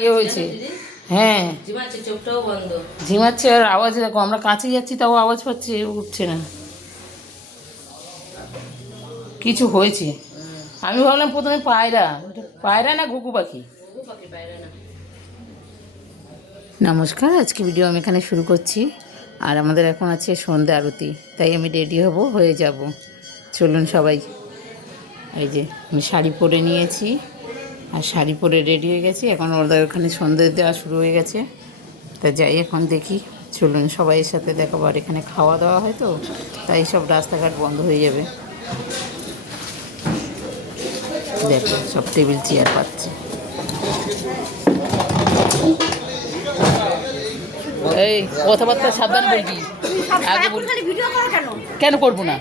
ইয়ে হয়েছে। হ্যাঁ ঝিমাচ্ছে, আর আওয়াজ দেখো, আমরা কাছে যাচ্ছি তাও আওয়াজ পাচ্ছে, উঠছে না। কিছু হয়েছে। আমি ভাবলাম প্রথমে পায়রা, পায়রা না ঘুঘু পাখি। নমস্কার, আজকে ভিডিও আমি এখানে শুরু করছি। আর আমাদের এখন আছে সন্ধ্যা আরতি, তাই আমি রেডি হয়ে যাব। চলুন সবাই। এই যে আমি শাড়ি পরে নিয়েছি, আর শাড়ি পরে রেডি হয়ে গেছি। এখন ওদের ওখানে সন্ধ্যে দেওয়া শুরু হয়ে গেছে, তা যাই এখন দেখি। চলুন সবাইয়ের সাথে দেখাবো। আর এখানে খাওয়া দাওয়া হয় তো, তাই সব রাস্তাঘাট বন্ধ হয়ে যাবে। দেখো সব টেবিল চেয়ার পাচ্ছে। এই কথাবার্তা সাবধানে বলবি, আগে বলবি। কেন করবো না?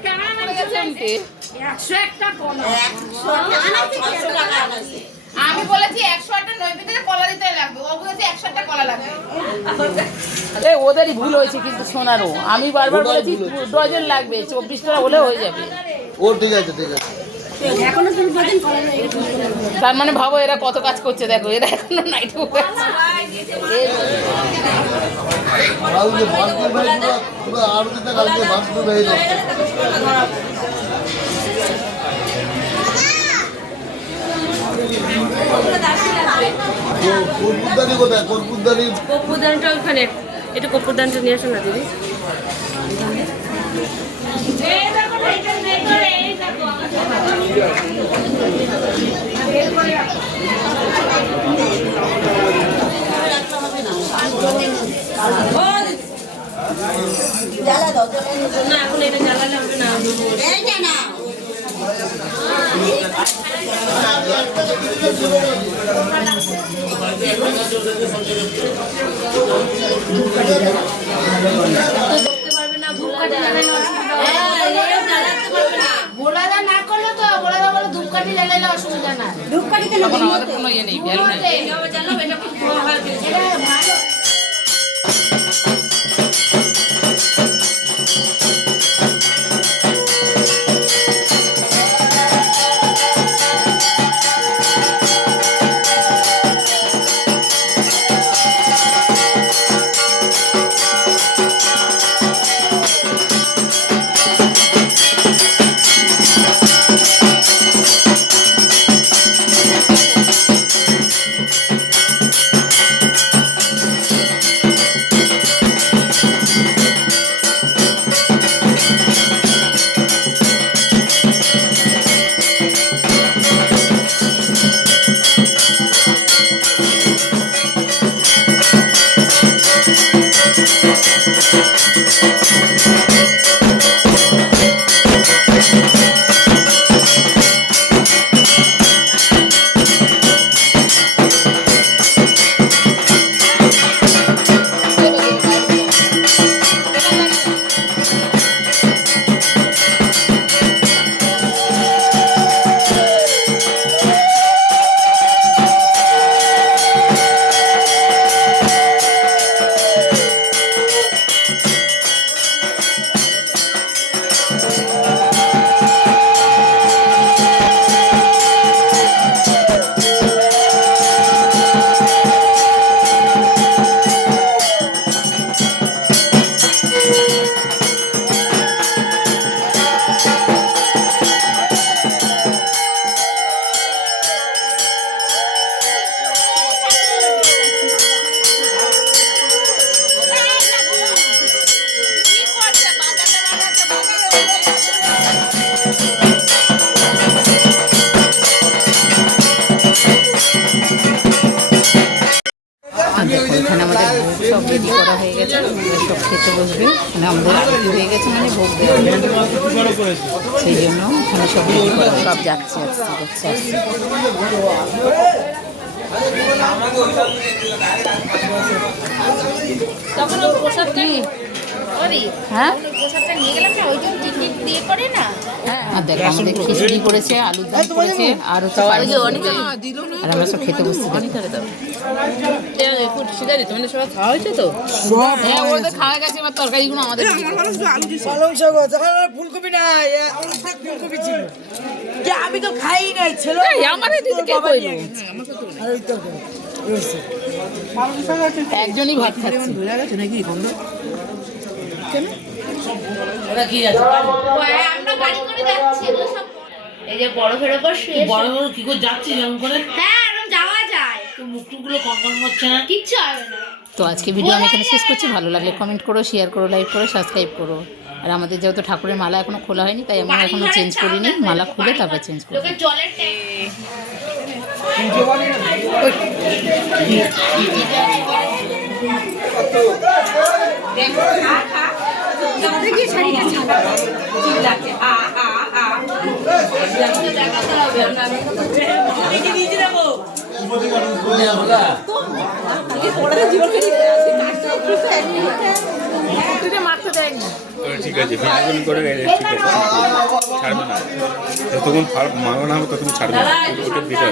আমি বলেছি 100টা নৈবেদ্যে কলা দিতে লাগবে, ও বলেছে 100টা কলা লাগবে। ওদেরই ভুল হয়েছে কিন্তু শোনারও। আমি বারবার বলেছি ডজন লাগবে, 24টা হলে হয়ে যাবে। ও ঠিক আছে ঠিক আছে। তার মানে ভাবো এরা কত কাজ করছে, দেখো এরা এখনো নাইট আছে। কর্পূরদানটা ওখানে, একটু কর্পূরদানটা নিয়ে আসো না দিদি। না এখন এটা জ্বালালে হবে না। বোলাদা না করলে তো বোলাদা বলে ধূপকাঠি জ্বালাইলে অসুবিধা না। ধূপকাঠিতে না কোনো ইয়ে নেই, ভ্যালু নেই। দেখো এখানে আমাদের ভোগ সব রেডি করা হয়ে গেছে, সব খেতে বসবে। মানে আমাদের আরতি হয়ে গেছে, মানে ভোগ দেওয়া হয়ে গেছে, সেই জন্য এখানে সব রেডি করা, সব যাচ্ছে আসছে আসছে। তখন ওই প্রসাদটা হ্যাঁ প্রসাদটা নিয়ে গেলাম না, ওই জন্য টিকিট দিয়ে করে না। আর দেখো আমাদের খিচুড়ি করেছে, আলুর দম করেছে, আর হচ্ছে আর আমরা সব খেতে বসছি। সবাই খাওয়া হয়েছে তো? হ্যাঁ ওদের খাওয়া গেছে, এবার তরকারিগুলো আমাদের ফুলকপি নাই, ফুলকপি ছিল, আমি তো খাই নাই ছিল। আমাদের দিদি কে কইলো? একজনই ভাত খাচ্ছে। ওরা কি আছে আমরা গাড়ি করে যাচ্ছি এগুলো সব এই যে বরফের ওপর শুয়ে বড় বড় কি করে যাচ্ছি যেমন করে হ্যাঁ এরকম যাওয়া যায় তো মুখ টুকগুলো কনকন করছে না। কিচ্ছু হবে না তো আজকে ভিডিও আমি এখানে শেষ করছি। ভালো লাগলে কমেন্ট করো, শেয়ার করো, লাইক করো, সাবস্ক্রাইব করো। আর আমাদের যেহেতু ঠাকুরের মালা এখনো খোলা হয়নি, তাই আমরা এখনো চেঞ্জ করিনি। মালা খুলে তারপর চেঞ্জ করবো। লোকের জলের ট্যাঙ্ক ঠিক আছে ভিডিও করে ঠিক আছে ছাড়বে না যতক্ষণ মানো না হবে ততক্ষণ ছাড়বে না ওটা বেটার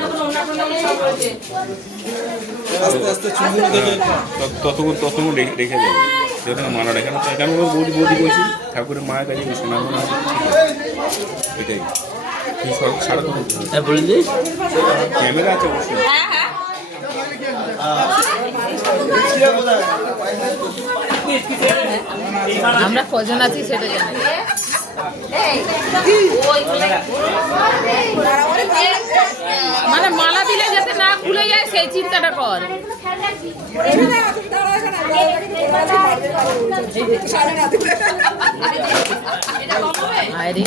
ততক্ষণ রেখে দেবে যতক্ষণ মানা রেখে না কেন বৌদি বলছি ঠাকুরের মায়ের কাছে শোনাবো না এটাই সারা তখন ক্যামেরা আছে অবশ্যই আমরা কজন আছি সেটা জানি। মানে মালা দিলে যাতে না খুলে যায় সেই চিন্তাটা কর। আরে